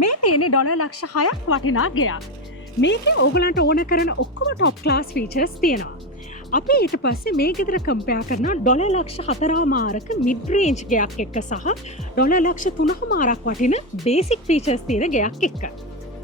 මේ තියෙන්නේ ඩොලර් ලක්ෂ 6ක් වටිනා ගෙයක්. මේකේ ඕගලන්ට ඕන කරන ඔක්කොම টොප් ක්ලාස් ෆීචර්ස් තියෙනවා. අපි ඊට පස්සේ මේ ගෙදර කම්පෙයාර් කරනවා ඩොලර් ලක්ෂ 4මාරක මිඩ් රේන්ජ් ගෙයක් එක්ක සහ ඩොලර් ලක්ෂ 3මාරක් වටින බේසික් ෆීචර්ස් තියෙන ගෙයක් එක්ක.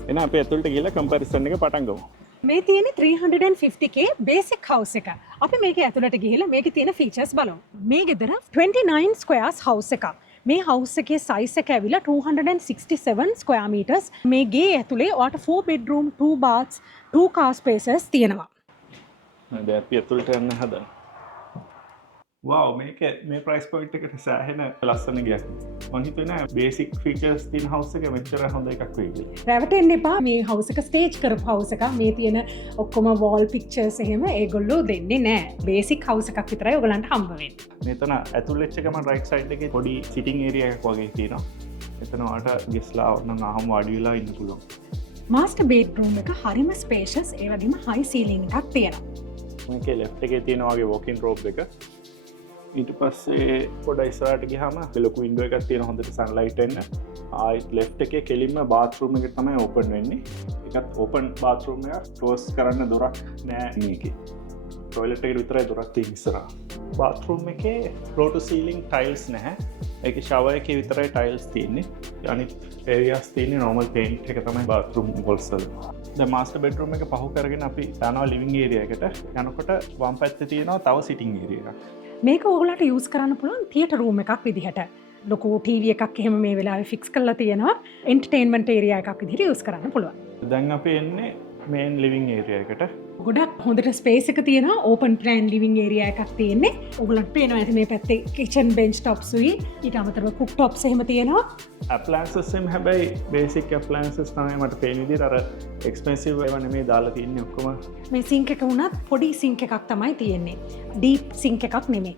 එහෙනම් අපි ඇතුළට ගිහලා කම්පැරිසන් එක පටන් ගමු. මේ තියෙන්නේ 350k බේසික් හවුස් එක. අපි මේක ඇතුළට ගිහලා මේකේ තියෙන ෆීචර්ස් බලමු. මේ ගෙදර 29 ස්ක්වයර්ස් හවුස් එකක්. මේ හවුස් එකේ සයිස් එක ඇවිල්ලා 267 ස්ක්වයර් මීටර්ස්. මේ ගේ ඇතුලේ ඔයාට 4 bedroom 2 baths 2 car spaces තියෙනවා. දැන් අපි ඇතුළට යන්න හදනවා. wow මේක මේ ප්‍රයිස් පොයින්ට් එකට සෑහෙන ලස්සන ගියක්. මම හිතුවේ බේසික් ෆීචර්ස් තියෙන හවුස් එක මෙච්චර හොඳ එකක් වෙයි කියලා. රැවටෙන්න එපා. මේ හවුස් එක ස්ටේජ් කරපු හවුස් එකක්. මේ තියෙන ඔක්කොම වෝල් පික්චර්ස් එහෙම ඒගොල්ලෝ දෙන්නේ නැහැ. බේසික් හවුස් එකක් විතරයි ඔයගලන්ට හම්බ වෙන්නේ. මෙතන ඇතුල් වෙච්ච ගමන් රයිට් සයිඩ් එකේ පොඩි සිටින් ඒරියා එකක් වගේ තියෙනවා. එතන ඔයාලට ගෙස්ලා නම් ආවම වාඩි වෙලා ඉන්න පුළුවන්. මාස්ටර් බෙඩ්රූම් එක හරිම ස්පේෂස්. ඒ වගේම හයි සීලින් එකක් තියෙනවා. මේකේ ලෙෆ්ට් එකේ තියෙන වගේ වොකින් රෝබ් එක. ඊට පස්සේ පොඩ ඉස්සරහට ගියාම ලොකු වින්ඩෝ එකක් තියෙන හොඳට සන්ලයිට් එන්න. ආයිත් ලෙෆ්ට් එකේ කෙලින්ම බාත්රූම් එක තමයි ඕපන් වෙන්නේ. ඒකත් ඕපන් බාත්රූම් එක ක්ලෝස් කරන්න දොරක් නෑ මේකේ. ටොයිලට් එකට විතරයි දොරක් තියෙන්නේ ඉස්සරහ. බාත්රූම් එකේ ෆ්ලෝර් ටු සීලිං ටයිල්ස් නැහැ. ඒකේ ෂවර් එකේ විතරයි ටයිල්ස් තියෙන්නේ. අනිත් ඒරියාස් තියෙන්නේ නෝමල් පේන්ට් එක තමයි බාත්රූම් වොල්ස් වල. දැන් මාස්ටර් බෙඩ්රූම් එක පහු කරගෙන අපි යනවා ලිවිං ඒරියා එකට. යනකොට වම් පැත්තේ තියෙනවා තව සිටින් ඒරියා එකක්. මේක ඕගලන්ට යූස් කරන්න පුළුවන් තියටර් රූම් එකක් විදිහට. ලොකු ටීවී එකක් එහෙම මේ වෙලාවේ ෆික්ස් කරලා තියෙනවා. එන්ටර්ටේන්මන්ට් ඒරියා එකක් විදිහට යූස් කරන්න පුළුවන්. දැන් අපි එන්නේ මේන් ලිවිං ඒරියා එකට. ගොඩක් හොඳට ස්පේස් එක තියෙනවා. ඕපන් ප්ලෑන් ලිවිං ඒරියා එකක් තියෙන්නේ. ඔයගලන්ට පේනවා ඇති මේ පැත්තේ කිචන් බෙන්ච් টොප්ස් උයි. ඊට අමතරව කුක් টොප්ස් එහෙම තියෙනවා. ඇප්ලයන්සස් එහෙම හැබැයි බේසික් ඇප්ලයන්සස් තමයි මට පේන විදිහට අර එක්ස්පෙන්සිව් ඒවා නෙමෙයි දාලා තින්නේ ඔක්කොම. මේ සින්ක් එක වුණත් පොඩි සින්ක් එකක් තමයි තියෙන්නේ. ඩීප් සින්ක් එකක් නෙමෙයි.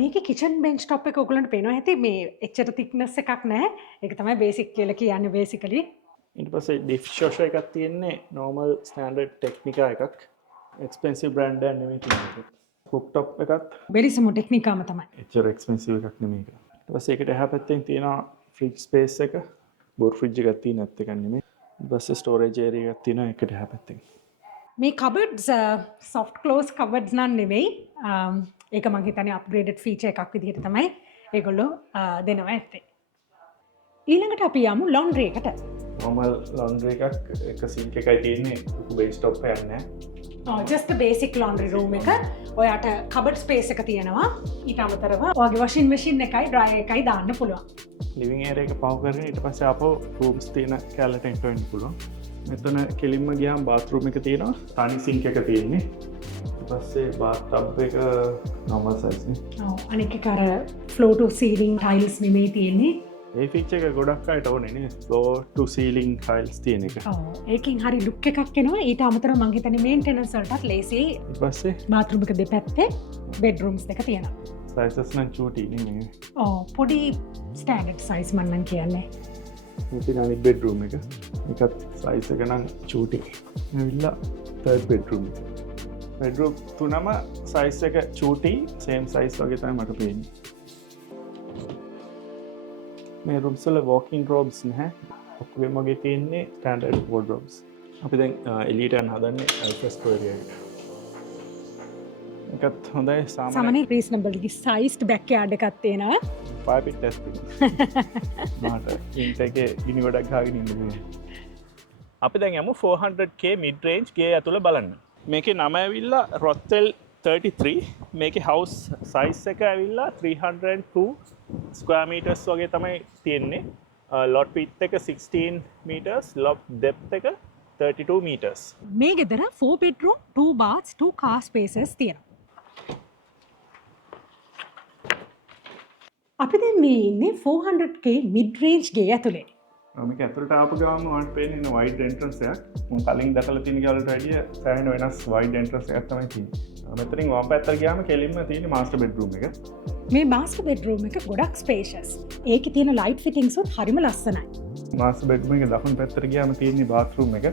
මේකේ කිචන් බෙන්ච් টොප් එක ඔයගලන්ට පේනවා ඇති මේ එච්චර thickness එකක් නැහැ. ඒක තමයි බේසික් කියලා කියන්නේ බේසිකලි. ඊට පස්සේ ඩිෆ් ෂෝෂර් එකක් තියෙන්නේ normal standard Technica එකක්. expensive brand එක නෙමෙයි තියෙන්නේ. cooktop එකත් බෙලිසමු ටෙක්නිකාම තමයි. එච්චර expensive එකක් නෙමෙයි ඒක. ඊට පස්සේ ඒකට එහා පැත්තෙන් තියෙනවා fridge space එක. බෝර් fridge එකක් තියෙන නැත් එකක් නෙමෙයි. ඊට පස්සේ storage area එකක් තියෙනවා ඒකට එහා පැත්තෙන්. මේ cupboards soft close cupboards නම් නෙමෙයි. ඒක මම හිතන්නේ upgraded feature එකක් විදිහට තමයි ඒගොල්ලෝ දෙනවා ඇත්තේ. ඊළඟට අපි යමු laundry එකට. normal laundry එකක් එක sink එකයි තියෙන්නේ. base top එකක් නැහැ. just a basic laundry room එක. ඔයාට cupboard space එක තියෙනවා. ඊට අමතරව ඔයාගේ washing machine එකයි dryer එකයි දාන්න පුළුවන්. living area එක පහු කරගෙන ඊට පස්සේ ආපහු rooms තියෙන කැලට එන්ටර් වෙන්න පුළුවන්. මෙතන කෙලින්ම ගියාම bathroom එක තියෙනවා. තනි sink එක තියෙන්නේ. ඊට පස්සේ bathtub එක normal size නේ. ඔව් අනික එක අර floor to ceiling tiles නෙමෙයි තියෙන්නේ. ඒ feature එක ගොඩක් අයට ඕනේ නේ. floor to ceiling tiles තියෙන එක. ඔව් ඒකෙන් හරි look එකක් එනවා. ඊට අමතරව මම හිතන්නේ maintenance වලටත් ලේසි. ඊට පස්සේ bathroom එක දෙපැත්තේ bedrooms දෙක තියෙනවා. sizes නම් චූටි නේ. ඔව් පොඩි standard size මම නම් කියන්නේ. ඉතින් අනිත් bedroom එක. ඒකත් size එක නම් චූටි. ඇවිල්ලා third bedroom එක. bedroom තුනම size එක චූටි same size වගේ තමයි මට පේන්නේ. මේ rooms වල walk-in robes නැහැ. ඔක්කොම වගේ තියෙන්නේ standard wardrobes. අපි දැන් එළියට යන්න හදන්නේ alfresco area එකට. ඒකත් හොඳයි සාමාන්‍ය reasonably sized backyard එකක් තියෙනවා. fire pit testing. මාට ඉන්ටේකේ ගිනි ගොඩක් ගහගෙන ඉන්නේ. අපි දැන් යමු 400k mid range ගේ ඇතුළ බලන්න. මේකේ නම ඇවිල්ලා Rothel 33. මේකේ house size එක ඇවිල්ලා 302 square meters වගේ තමයි තියෙන්නේ. lot width එක 16 meters, lot depth එක 32 meters. මේ ගෙදර 4 bedroom 2 baths 2 car spaces තියෙනවා. අපි දැන් මේ ඉන්නේ 400k mid range ගේ ඇතුලේ. මේක ඇතුළට ආපු ගමන් මට පේන්නේ wide entrance එකක්. මම කලින් දැකලා තියෙන ගේ වලට වැඩිය සෑහෙන වෙනස් wide entrance එකක් තමයි තියෙන්නේ. මෙතනින් වම් පැත්තට ගියාම කෙලින්ම තියෙන්නේ master bedroom එක. මේ master bedroom එක ගොඩක් spacious. ඒකේ තියෙන light fittings උත් හරිම ලස්සනයි. master bedroom එක දකුණු පැත්තට ගියාම තියෙන්නේ bathroom එක.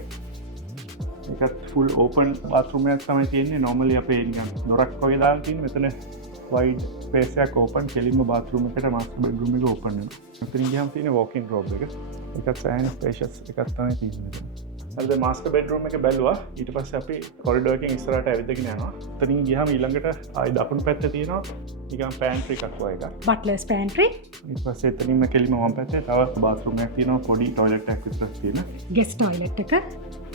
ඒකත් full open bathroom එකක් තමයි තියෙන්නේ. normally අපේ නිකන් දොරක් වගේ දාලා තියෙන්නේ. මෙතන වයිඩ් ස්පේස් එකක් ඕපන් කෙලින්ම බාත්රූම් එකට මාස්ටර් බෙඩ්රූම් එක ඕපන් වෙනවා. මෙතන ගියාම තියෙන වෝක් ඉන් රූම් එක. ඒකත් සෑහෙන ස්පේෂියස් එකක් තමයි තියෙන්නේ. අද මාස්ටර් බෙඩ්රූම් එක බැලුවා. ඊට පස්සේ අපි කොරිඩෝර් එකකින් ඉස්සරහට ඇවිදගෙන යනවා. එතනින් ගියාම ඊළඟට ආයි දකුණු පැත්තේ තියෙනවා නිකන් පෑන්ට්‍රි එකක් වගේ එකක්. බට්ලර්ස් පෑන්ට්‍රි. ඊට පස්සේ එතනින්ම කෙලින්ම වම් පැත්තේ තව බාත්රූම් එකක් තියෙනවා. පොඩි ටොයිලට් එකක් විතරක් තියෙන. ගෙස්ට් ටොයිලට් එක.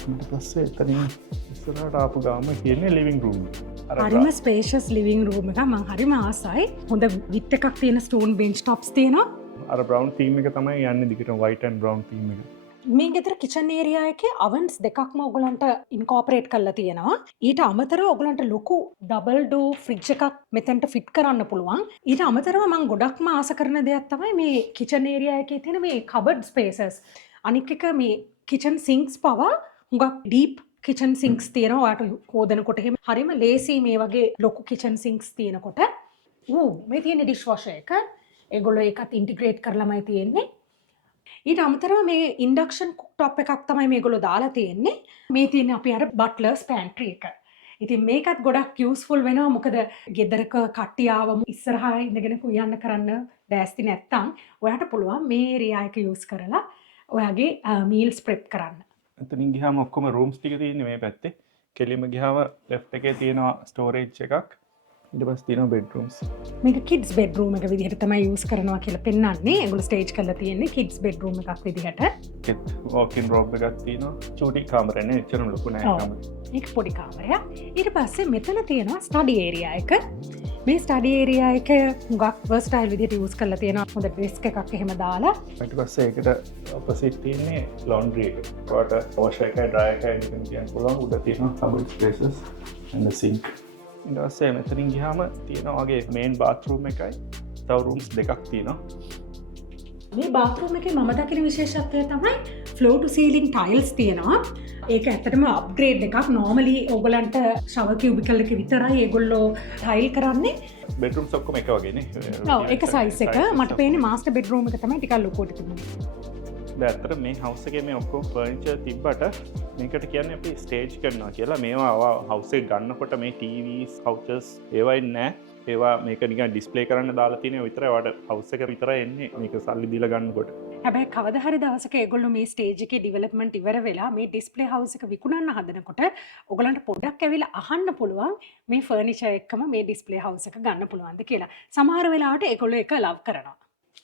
ඊට පස්සේ එතනින් ඉස්සරහට ආපු ගාම කියන්නේ ලිවිං රූම් එක. හරිම ස්පේෂස් ලිවිං රූම් එක. මම හරිම ආසයි. හොඳ විත් එකක් තියෙන ස්ටෝන් බෙන්ච් ටොප්ස් තියෙනවා. අර බ්‍රවුන් තීම් එක තමයි යන්නේ දිගටම වයිට් ඇන්ඩ් බ්‍රවුන් තීම් එක. මේ ගෙදර කිචන් ඒරියා එකේ අවන්ස් දෙකක්ම ඔයගලන්ට ඉන්කෝපරේට් කරලා තියෙනවා. ඊට අමතරව ඔයගලන්ට ලොකු ඩබල් ඩෝර් ෆ්‍රිජ් එකක් මෙතනට ෆිට කරන්න පුළුවන්. ඊට අමතරව මම ගොඩක්ම ආස කරන දෙයක් තමයි මේ කිචන් ඒරියා එකේ තියෙන මේ කබඩ් ස්පේසස්. අනික් එක මේ කිචන් සින්ක්ස් පවා හුඟක් ඩීප් කිචන් සින්ක්ස් තියෙනවා. ඔයාලට හොදනකොට එහෙම හරිම ලේසි මේ වගේ ලොකු කිචන් සින්ක්ස් තියෙනකොට. මේ තියෙන ඩිෂ් වොෂර් එක. ඒගොල්ලෝ ඒකත් ඉන්ටිග්‍රේට් කරලාමයි තියෙන්නේ. ඊට අමතරව මේ ඉන්ඩක්ෂන් කුක්ටොප් එකක් තමයි මේගොල්ලෝ දාලා තියෙන්නේ. මේ තියෙන අපි අර බට්ලර්ස් පෑන්ට්‍රි එක. ඉතින් මේකත් ගොඩක් යූස්ෆුල් වෙනවා. මොකද ගෙදරක කට්ටිය ආවම ඉස්සරහා ඉඳගෙන කුයන්න කරන්න දැස්ති නැත්තම් ඔයාට පුළුවන් මේ ඒරියා එක යූස් කරලා ඔයාගේ මීල්ස් ප්‍රෙප් කරන්න. එතනින් ගියාම ඔක්කොම රූම්ස් ටික තියෙන්නේ මේ පැත්තේ. කෙලින්ම ගියාම ලෙෆ්ට් එකේ තියෙනවා ස්ටෝරේජ් එකක්. ඊට පස්සේ තියෙනවා බෙඩ්රූම්ස්. මේක කිඩ්ස් බෙඩ්රූම් එක විදිහට තමයි යූස් කරනවා කියලා පෙන්නන්නේ. ඒගොල්ලෝ ස්ටේජ් කරලා තියෙන්නේ කිඩ්ස් බෙඩ්රූම් එකක් විදිහට. ඒත් වෝක් ඉන් රූම් එකක් තියෙනවා. චූටි කාමරේ නේ. එච්චරම ලොකු නෑ කාමරේ. මේක පොඩි කාමරයක්. ඊට පස්සේ මෙතන තියෙනවා ස්ටඩි ඒරියා එක. මේ ස්ටඩි ඒරියා එක හුඟක් වර්ස්ටයිල් විදිහට යූස් කරලා තියෙනවා. හොඳ ඩෙස්ක් එකක් එහෙම දාලා. ඊට පස්සේ ඒකට ඔපොසිට් තියෙන්නේ ලොන්ඩ්‍රි එක. ඒකට වොෂර් එකයි ඩ්‍රයර් එකයි දෙකම තියන්න පුළුවන්. උඩ තියෙනවා cupboard spaces and a sink. ඊට පස්සේ මෙතනින් ගියාම තියෙනවා වගේ මේන් බාත්රූම් එකයි තව රූම්ස් දෙකක් තියෙනවා. මේ බාත්රූම් එකේ මම දකින විශේෂත්වය තමයි ෆ්ලෝර් ටු සීලින් ටයිල්ස් තියෙනවා. ඒක ඇත්තටම අප්ග්‍රේඩ් එකක්. නෝමලි ඕගලන්ට ෂවර් කියුබිකල් එක විතරයි ඒගොල්ලෝ ටයිල් කරන්නේ. බෙඩ්රූම්ස් ඔක්කොම එක වගේනේ. ඔව් එක සයිස් එක. මට පේන්නේ මාස්ටර් බෙඩ්රූම් එක තමයි ටිකක් ලොකුවට තිබුණේ. ඇත්තට මේ හවුස් එකේ මේ ඔක්කොම ෆර්නිචර් තිබ්බට මේකට කියන්නේ අපි ස්ටේජ් කරනවා කියලා. මේවා හවුස් එක ගන්නකොට මේ TVs, couches ඒවයි නෑ. ඒවා මේක නිකන් ඩිස්ප්ලේ කරන්න දාලා තියෙනවා විතරයි. ඔයාලට හවුස් එක විතරයි එන්නේ මේක සල්ලි දීලා ගන්නකොට. හැබැයි කවදා හරි දවසක ඒගොල්ලෝ මේ ස්ටේජ් එකේ ඩෙවලොප්මන්ට් ඉවර වෙලා මේ ඩිස්ප්ලේ හවුස් එක විකුණන්න හදනකොට ඔයගලන්ට පොඩ්ඩක් ඇවිල්ලා අහන්න පුළුවන් මේ ෆර්නිචර් එක්කම මේ ඩිස්ප්ලේ හවුස් එක ගන්න පුළුවන්ද කියලා. සමහර වෙලාවට ඒගොල්ලෝ ඒක ලව් කරනවා.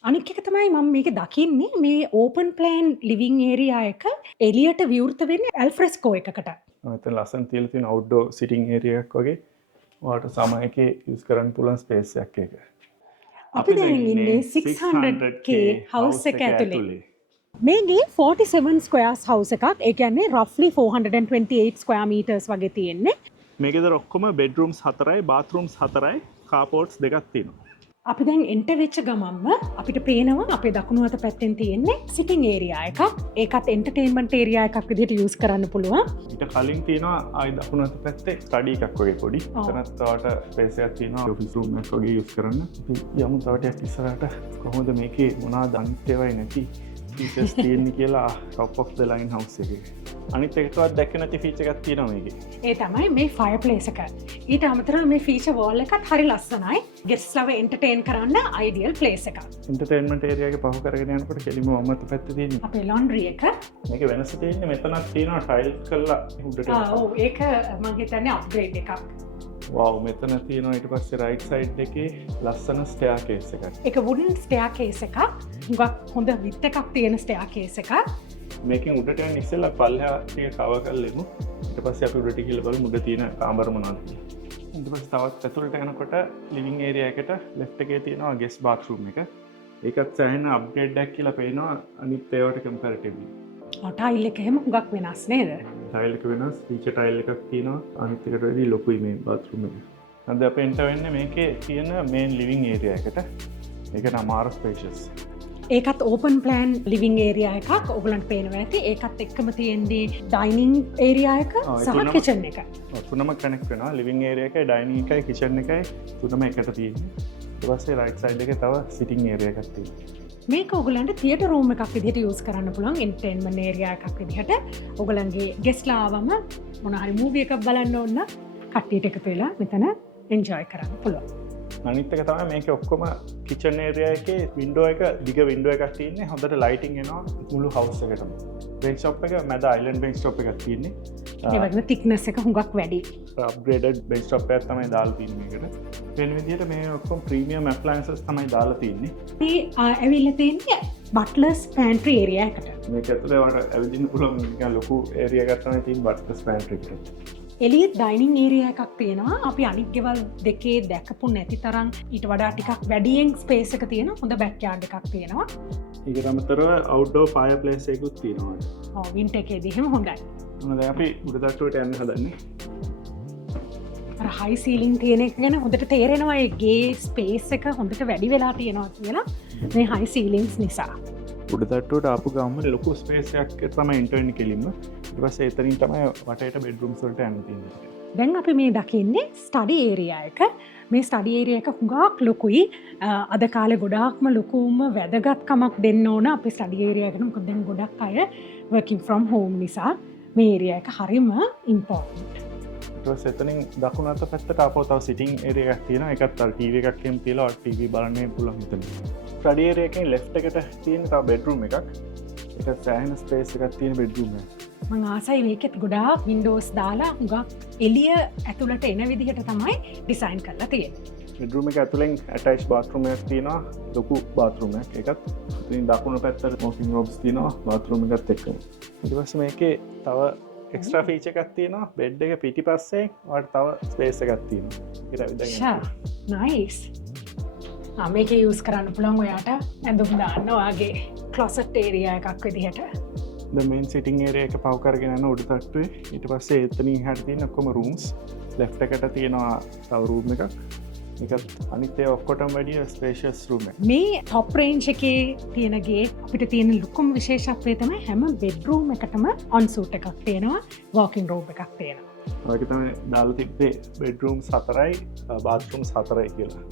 අනික් එක තමයි මම මේක දකින්නේ මේ ඕපන් ප්ලෑන් ලිවිං ඒරියා එක එලියට විවෘත වෙන්නේ ඇල්ෆ්‍රෙස්කෝ එකකට. මෙතන ලස්සන තියලා තියෙන අවුට්ඩෝර් සිටින් ඒරියා එකක් වගේ ඔයාලට සමයකේ යූස් කරන්න පුළුවන් ස්පේස් එකක් ඒක. අපි දැන් ඉන්නේ 600k house එක ඇතුලේ. මේකේ 47 squares house එකක්. ඒ කියන්නේ roughly 428 square meters වගේ තියෙන්නේ. මේකේද ඔක්කොම bedrooms 4යි bathrooms 4යි carports දෙකක් තියෙනවා. අපි දැන් එන්ටර් වෙච්ච ගමන්ම අපිට පේනවා අපේ දකුණු අත පැත්තෙන් තියෙන්නේ සිටින් ඒරියා එකක්. ඒකත් එන්ටර්ටේන්මන්ට් ඒරියා එකක් විදිහට යූස් කරන්න පුළුවන්. ඊට කලින් තියෙනවා ආයි දකුණු අත පැත්තේ ස්ටඩි එකක් වගේ පොඩි. එතනත් තවට ස්පේස් එකක් තියෙනවා ඔෆිස් රූම් එකක් වගේ යූස් කරන්න. අපි යමු තව ටිකක් ඉස්සරහට කොහොමද මේකේ මොනවාද අනිත් ඒවායි නැති ෆීචර්ස් තියෙන්නේ කියලා top of the line house එකේ. අනිත් එකකවත් දැක්ක නැති ෆීචර් එකක් තියෙනවා මේකේ. ඒ තමයි මේ ෆයර්ප්ලේස් එක. ඊට අමතරව මේ ෆීචර් වෝල් එකත් හරි ලස්සනයි. ගෙස්ට්ස් ලව එන්ටර්ටේන් කරන්න අයිඩියල් ප්ලේස් එකක්. එන්ටර්ටේන්මන්ට් ඒරියා එක පහු කරගෙන යනකොට කෙලින්ම වම් අත පැත්තේ තියෙන්නේ අපේ ලොන්ඩ්‍රි එක. මේක වෙනස තියෙන්නේ මෙතනක් තියෙනවා ටයිල්ස් කරලා උඩට. ඔව් ඒක මම හිතන්නේ අප්ග්‍රේඩ් එකක්. වව් මෙතන තියෙනවා ඊට පස්සේ රයිට් සයිඩ් එකේ ලස්සන ස්ටෙයාකේස් එකක්. ඒක වුඩන් ස්ටෙයාකේස් එකක්. හුඟක් හොඳ විත් එකක් තියෙන ස්ටෙයාකේස් එකක්. මේකෙන් උඩට යන්න ඉස්සෙල්ලා පල්ලෙහා ටික කවර් කරලා එමු. ඊට පස්සේ අපි උඩට ගිහලා බලමු උඩ තියෙන කාමර මොනවද කියලා. ඊට පස්සේ තවත් ඇතුළට යනකොට ලිවිං ඒරියා එකට ලෙෆ්ට් එකේ තියෙනවා ගෙස්ට් බාත්රූම් එක. ඒකත් සෑහෙන අප්ග්‍රේඩ් එකක් කියලා පේනවා අනිත් ඒවාට කම්පැරටිව්ලි. ටයිල් එක එහෙම හුඟක් වෙනස් නේද? ටයිල් එක වෙනස්, ෆීචර් ටයිල් එකක් තියෙනවා. අනිත් එකට වැඩි ලොකුයි මේ බාත්රූම් එක. අද අපි එන්ටර් වෙන්නේ මේකේ තියෙන මේන් ලිවිං ඒරියා එකට. ඒක නම් මාර ස්පේෂියස්. ඒකත් ඕපන් ප්ලෑන් ලිවිං ඒරියා එකක්. ඔයගලන්ට පේනවා ඇති. ඒකත් එක්කම තියෙන්නේ ඩයිනින් ඒරියා එක සහ කිචන් එක. තුනම කනෙක්ට් වෙනවා. ලිවිං ඒරියා එකයි ඩයිනින් එකයි කිචන් එකයි තුනම එකට තියෙන්නේ. ඊට පස්සේ රයිට් සයිඩ් එකේ තව සිටින් ඒරියා එකක් තියෙනවා. මේක ඔයගලන්ට තියටර් රූම් එකක් විදිහට යූස් කරන්න පුළුවන්. එන්ටර්ටේන්මන්ට් ඒරියා එකක් විදිහට. ඔයගලන්ගේ ගෙස්ට්ලා ආවම මොන හරි මූවි එකක් බලන්න ඕන නම් කට්ටියට එකතු වෙලා මෙතන එන්ජොයි කරන්න පුළුවන්. අනිත් එක තමයි මේක ඔක්කොම කිචන් ඒරියා එකේ වින්ඩෝ එක දිග වින්ඩෝ එකක් තියෙන්නේ. හොඳට ලයිටින් එනවා මුළු හවුස් එකටම. බෙන්ච් ටොප් එක මැද අයිලන්ඩ් බෙන්ච් ටොප් එකක් තියෙන්නේ. ඒ වගේම thickness එක හුඟක් වැඩි. අප්ග්‍රේඩඩ් බෙන්ච් ටොප් එකක් තමයි දාලා තියෙන්නේ මේකට. වෙන විදිහට මේ ඔක්කොම ප්‍රීමියම් ඇප්ලයන්සස් තමයි දාලා තියෙන්නේ. මේ ඇවිල්ලා තියෙන්නේ බට්ලර්ස් පැන්ට්‍රි ඒරියා එකට. මේක ඇතුලේ වට ඇවිදින්න පුළුවන් නිකන් ලොකු ඒරියා එකක් තමයි තියෙන්නේ බට්ලර්ස් පැන්ට්‍රි එකට. එලියත් ඩයිනිං ඒරියා එකක් තියෙනවා. අපි අනිත් ගෙවල් දෙකේ දැකපු නැති තරම් ඊට වඩා ටිකක් වැඩියෙන් ස්පේස් එක තියෙන හොඳ බෑක්යාර්ඩ් එකක් තියෙනවා. ඊට අමතරව අවුට්ඩෝර් ෆයර්ප්ලේස් එකකුත් තියෙනවා. ඔව් වින්ටර් එකේදී එහෙම හොඳයි. මොන දැන් අපි උඩ තට්ටුවට යන්න හදන්නේ. අර හයි සීලින් තියෙන එක ගැන හොඳට තේරෙනවා ඒ ගේ ස්පේස් එක හොඳට වැඩි වෙලා තියෙනවා කියලා මේ හයි සීලින්ස් නිසා. උඩ තට්ටුවට ආපු ගමන් ලොකු ස්පේස් එකක් තමයි එන්ටර් වෙන්නේ කෙලින්ම. ඊට පස්සේ එතනින් තමයි වටේට බෙඩ්රූම්ස් වලට යන්න තියෙන්නේ. දැන් අපි මේ දකින්නේ ස්ටඩි ඒරියා එක. මේ ස්ටඩි ඒරියා එක හුඟක් ලොකුයි. අද කාලේ ගොඩාක්ම ලොකුම වැදගත්කමක් දෙන්න ඕන අපේ ස්ටඩි ඒරියා එකට. මොකද දැන් ගොඩක් අය working from home නිසා මේ ඒරියා එක හරිම ඉම්පෝටන්ට්. ඊට පස්සේ එතනින් දකුණු අත පැත්තට ආපහු තව සිටින් ඒරියා එකක් තියෙනවා. ඒකත් අර ටීවී එකක් එහෙම තියලා ටීවී බලන්න පුළුවන් එතන. ස්ටඩි ඒරියා එකෙන් ලෙෆ්ට් එකට තියෙන තව බෙඩ්රූම් එකක්. ඒක සෑහෙන ස්පේස් එකක් තියෙන බෙඩ්රූම් එකක්. මං ආසයි මේකෙත් ගොඩාක් වින්ඩෝස් දාලා හුඟක් එළිය ඇතුළට එන විදිහට තමයි ඩිසයින් කරලා තියෙන්නේ. බෙඩ්රූම් එක ඇතුලෙන් ඇටච් බාත්රූම් එකක් තියෙනවා. ලොකු බාත්රූම් එකක්. ඒකත් ඉතින් දකුණු පැත්තට ස්මෝකින් රූම්ස් තියෙනවා බාත්රූම් එකත් එක්ක. ඊට පස්සේ මේකේ තව එක්ස්ට්‍රා ෆීචර් එකක් තියෙනවා. බෙඩ් එක පිටිපස්සේ ඔයාලට තව ස්පේස් එකක් තියෙනවා. ඒක ඇවිදගෙන. නයිස්. මේක යූස් කරන්න පුළුවන් ඔයාට ඇඳුම් දාන්න ඔයාගේ ක්ලොසට් ඒරියා එකක් විදිහට. මේන් සිටින් ඒරියා එක පව කරගෙන යන උඩ තට්ටුවේ. ඊට පස්සේ එතනින් එහාට තියෙන ඔක්කොම රූම්ස්. ලෙෆ්ට් එකට තියෙනවා තව රූම් එකක්. ඒකත් අනිත් ඒවා ඔක්කොටම වැඩිය ස්පේෂියස් රූම් එකක්. මේ টොප් රේන්ජ් එකේ තියෙන ගේ අපිට තියෙන ලොකුම විශේෂත්වය තමයි හැම බෙඩ්රූම් එකටම ඔන්සූට් එකක් තියෙනවා. වෝකින් රූම් එකක් තියෙනවා. ඔයක තමයි දාලා තිබ්බේ බෙඩ්රූම්ස් 4යි බාත්රූම්ස් 4යි කියලා.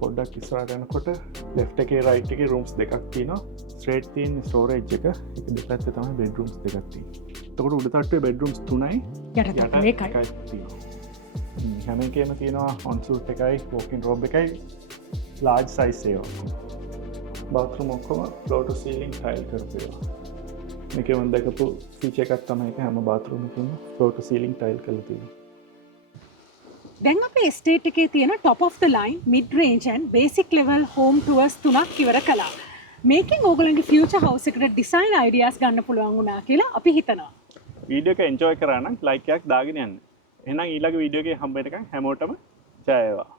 පොඩ්ඩක් ඉස්සරහට යනකොට ලෙෆ්ට් එකේ රයිට් එකේ රූම්ස් දෙකක් තියෙනවා. ස්ට්‍රේට් තියෙන ස්ටෝරේජ් එක. ඒක දෙපැත්තේ තමයි බෙඩ්රූම්ස් දෙකක් තියෙන්නේ. එතකොට උඩ තට්ටුවේ බෙඩ්රූම්ස් 3යි යට තට්ටුවේ 1යි තියෙනවා. හැම එකේම තියෙනවා ඔන්සූට් එකයි වෝකින් රූම් එකයි ලාර්ජ් සයිස් ඒවා. බාත්රූම් ඔක්කොම ෆ්ලෝර් ටු සීලින් ටයිල් කරපු ඒවා. මේකේ මම දැකපු ෆීචර් එකක් තමයි ඒක හැම බාත්රූම් එකකම ෆ්ලෝර් ටු සීලින් ටයිල් කරලා තියෙනවා. දැන් අපේ එස්ටේට් එකේ තියෙන top of the line, mid range and basic level home tours තුනක් ඉවර කළා. මේකෙන් ඕගොල්ලන්ගේ future house එකට design ideas ගන්න පුළුවන් වුණා කියලා අපි හිතනවා. වීඩියෝ එක enjoy කරා නම් like එකක් දාගෙන යන්න. එහෙනම් ඊළඟ වීඩියෝ එකේ හම්බ වෙනකන් හැමෝටම ජය වේවා.